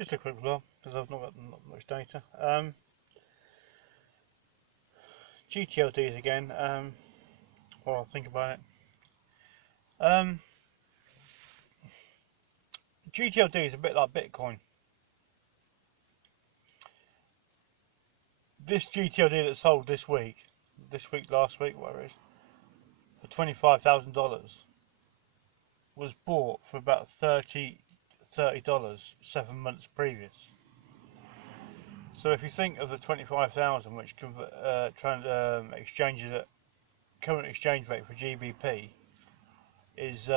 Just a quick vlog because I've not got much data. Gtlds again. While I'll think about it. Gtld is a bit like Bitcoin. This Gtld that sold this week, last week, whatever it is, for $25,000 was bought for about $30 7 months previous. So if you think of the 25,000, which exchanges at current exchange rate for GBP is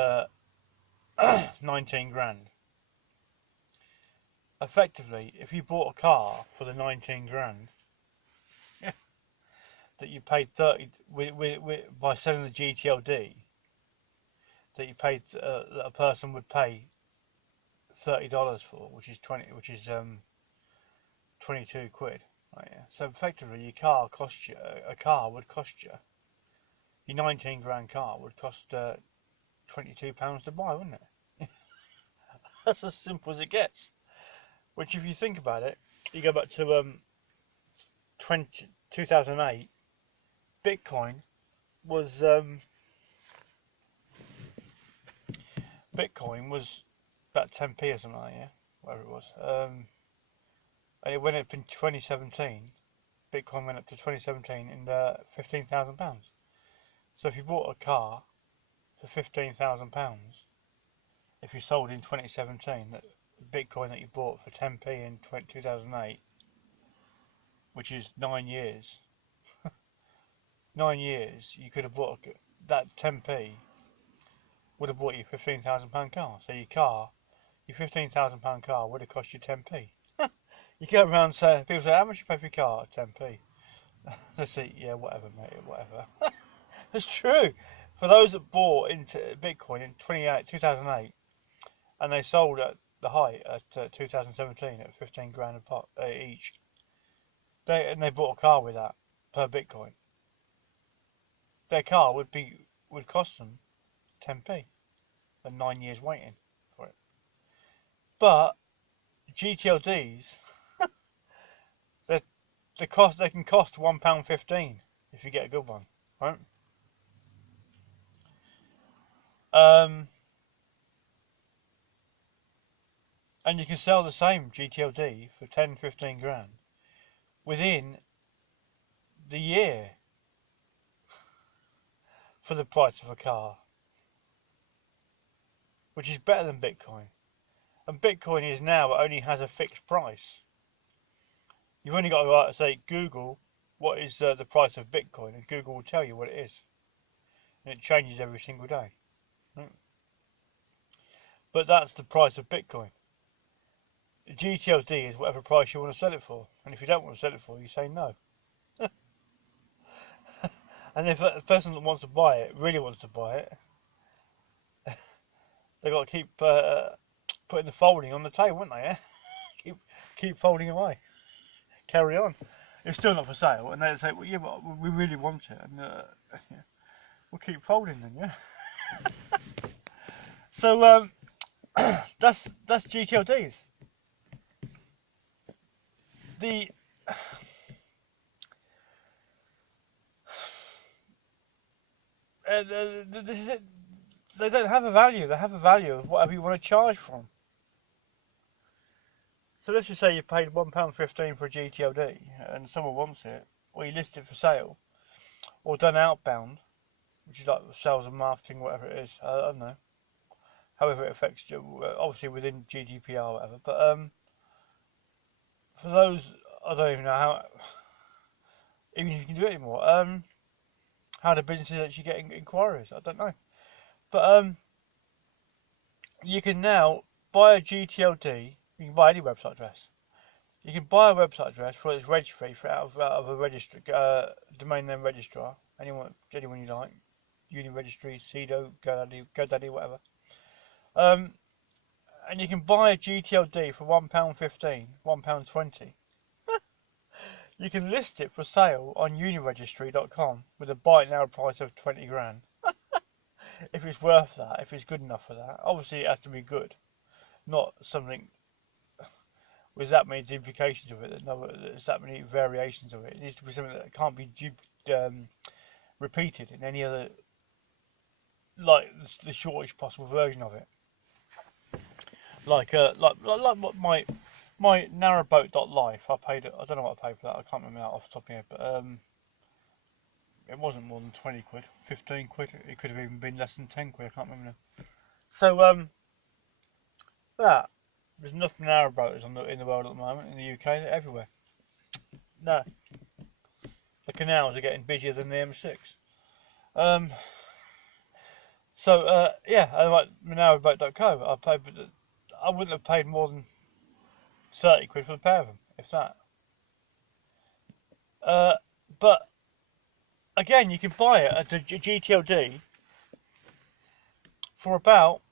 19 grand. Effectively, if you bought a car for the 19 grand that you paid 30 by selling the GTLD, that you paid that a person would pay $30 for, which is 22 quid. Right, yeah. So effectively, your car would cost you, your 19 grand car would cost £22 to buy, wouldn't it? That's as simple as it gets. Which, if you think about it, you go back to 2008, Bitcoin was about 10p or something like that, yeah, whatever it was. And it went up in 2017. Bitcoin went up to 2017 in £15,000. So if you bought a car for £15,000, if you sold in 2017, that Bitcoin that you bought for 10p in 2008, which is 9 years, 9 years, you could have bought that 10p would have bought you a £15,000 car. So your £15,000 car would have cost you 10p. You go around and say, people say, how much you pay for your car? 10p. They say, yeah, whatever, mate, whatever. It's true. For those that bought into Bitcoin in 2008, and they sold at the height at 2017 at 15 grand a pot each, they bought a car with that per Bitcoin. Their car would cost them 10p and 9 years waiting for it. But GTLDs, they can cost £1.15 if you get a good one, right? And you can sell the same GTLD for 10-15 grand within the year for the price of a car, which is better than Bitcoin. And Bitcoin is now only has a fixed price. You've only got to say, Google, what is the price of Bitcoin, and Google will tell you what it is. And it changes every single day. Right? But that's the price of Bitcoin. GTLD is whatever price you want to sell it for. And if you don't want to sell it for, you say no. And if the person that wants to buy it really wants to buy it, they've got to keep putting the folding on the table, won't they? Yeah? keep folding away. Carry on. It's still not for sale, and they say, well, yeah, but we really want it, and yeah. We'll keep folding then, yeah. So that's GTLDs. This is it. They don't have a value. They have a value of whatever you want to charge from. So let's just say you paid £1.15 for a GTLD and someone wants it, or you list it for sale, or done outbound, which is like sales and marketing, whatever it is. I don't know. However it affects you, obviously within GDPR or whatever. But for those, I don't even know how, even if you can do it anymore. How do businesses actually get inquiries? I don't know. But you can now buy a GTLD. You can buy any website address. You can buy a website address for its registry out of a registry, domain name registrar. Anyone you like, Uni Registry, Cedo, GoDaddy, whatever. And you can buy a GTLD for £1.15, £1.20. You can list it for sale on uniregistry.com with a buy it now price of 20 grand. If it's worth that, if it's good enough for that. Obviously it has to be good, not something with that many duplications of it, there's that many variations of it. It needs to be something that can't be repeated in any other, like the shortest possible version of it. Like what my narrowboat.life, I paid, I don't know what I paid for that, I can't remember off the top of my head, but it wasn't more than 20 quid, 15 quid, it could have even been less than 10 quid, I can't remember now. So, that, there's enough narrowboaters in the world at the moment, in the UK, everywhere. No, the canals are getting busier than the M6. Um, yeah, I like narrowboat.co, I wouldn't have paid more than 30 quid for the pair of them, if that. But again, you can buy it at the GTLD for about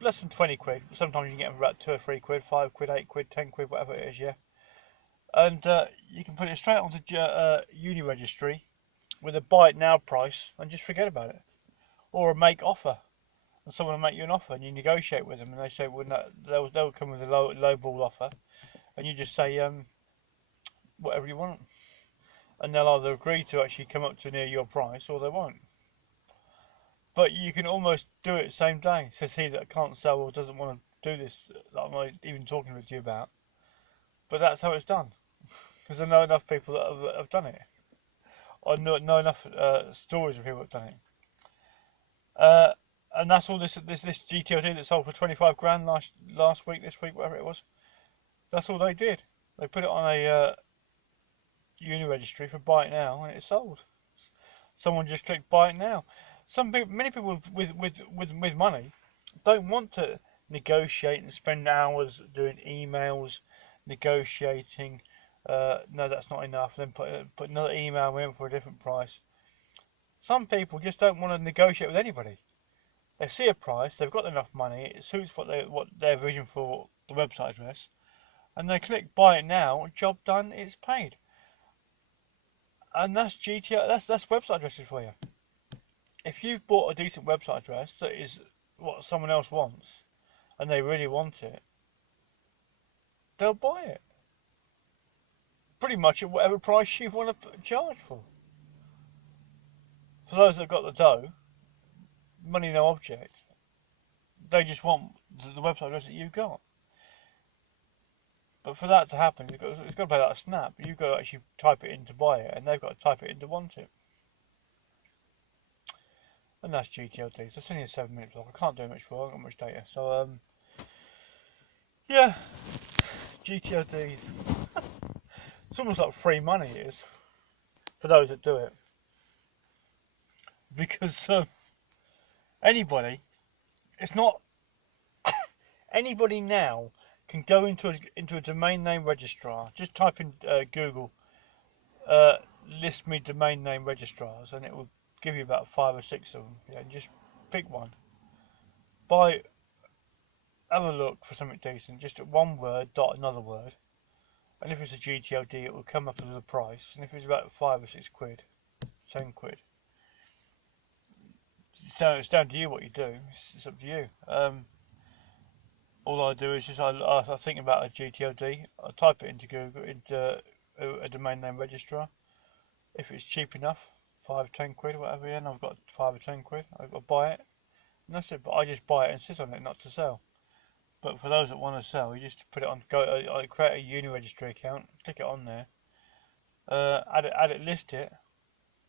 less than 20 quid. Sometimes you can get them for about 2 or 3 quid, 5 quid, 8 quid, 10 quid, whatever it is, yeah. And you can put it straight onto Uni Registry with a buy it now price and just forget about it. Or a make offer. And someone will make you an offer and you negotiate with them and they say, well, no, they'll come with a low ball offer. And you just say, whatever you want. And they'll either agree to actually come up to near your price or they won't. But you can almost do it the same day. Says he that can't sell or doesn't want to do this that I'm not even talking with you about. But that's how it's done. Because I know enough people that have done it. I know enough stories of people that have done it. And that's all this GTLD that sold for 25 grand last week, this week, whatever it was. That's all they did. They put it on a Uni Registry for buy it now, and it sold. Someone just clicked buy it now. Many people with money don't want to negotiate and spend hours doing emails, negotiating. No, that's not enough. Then put another email in for a different price. Some people just don't want to negotiate with anybody. They see a price, they've got enough money, it suits what their vision for the website address, and they click buy it now. Job done. It's paid. And that's that's website addresses for you. If you've bought a decent website address that is what someone else wants, and they really want it, they'll buy it. Pretty much at whatever price you want to charge for. For those that got the dough, money no object. They just want the website address that you've got. But for that to happen, it's got to play like a snap. You've got to actually type it in to buy it, and they've got to type it in to want it. And that's Gtlds. It's only a 7 minute vlog. I can't do much more. I've got much data. So yeah, Gtlds. It's almost like free money. It is for those that do it, because anybody, it's not anybody now can go into a domain name registrar. Just type in Google, list me domain name registrars, and it will give you about 5 or 6 of them. Yeah, and just pick one. Have a look for something decent. Just one word dot another word, and if it's a GTLD, it will come up as a price. And if it's about 5 or 6 quid, 10 quid, it's down to you what you do. It's up to you. All I do is just I think about a GTLD, I type it into Google, into a domain name registrar. If it's cheap enough, 5, 10 quid, whatever, and I've got 5 or 10 quid, I've got to buy it. And that's it. But I just buy it and sit on it, not to sell. But for those that want to sell, you just put it on. I create a Uni Registry account, click it on there, add it, list it,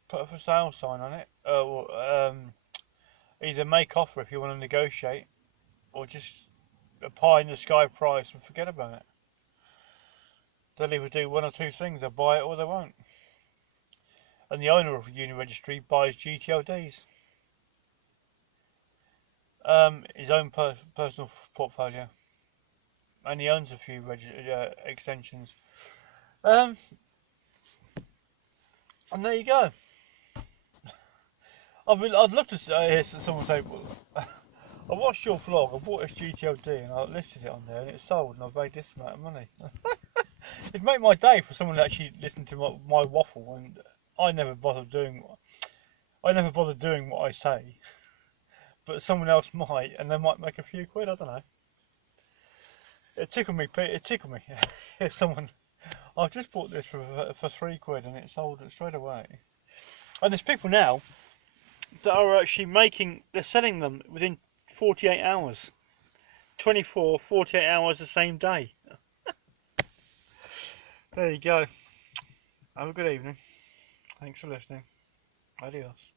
put a for sale sign on it, or either make offer if you want to negotiate, or just a pie in the sky price and forget about it. They'll either do one or two things: they'll buy it or they won't. And the owner of a Uni Registry buys Gtlds. His own personal portfolio, and he owns a few extensions. And there you go. I'd love to hear someone say, well, I watched your vlog, I bought this GTLD and I listed it on there and it sold and I've made this amount of money. It'd make my day for someone to actually listen to my waffle, and I never bother doing what I say, but someone else might, and they might make a few quid, I don't know. It tickled me. It tickled me. If someone, I've just bought this for £3 and it sold it straight away. And there's people now that are actually they're selling them within 48 hours. 24, 48 hours the same day. There you go. Have a good evening. Thanks for listening. Adios.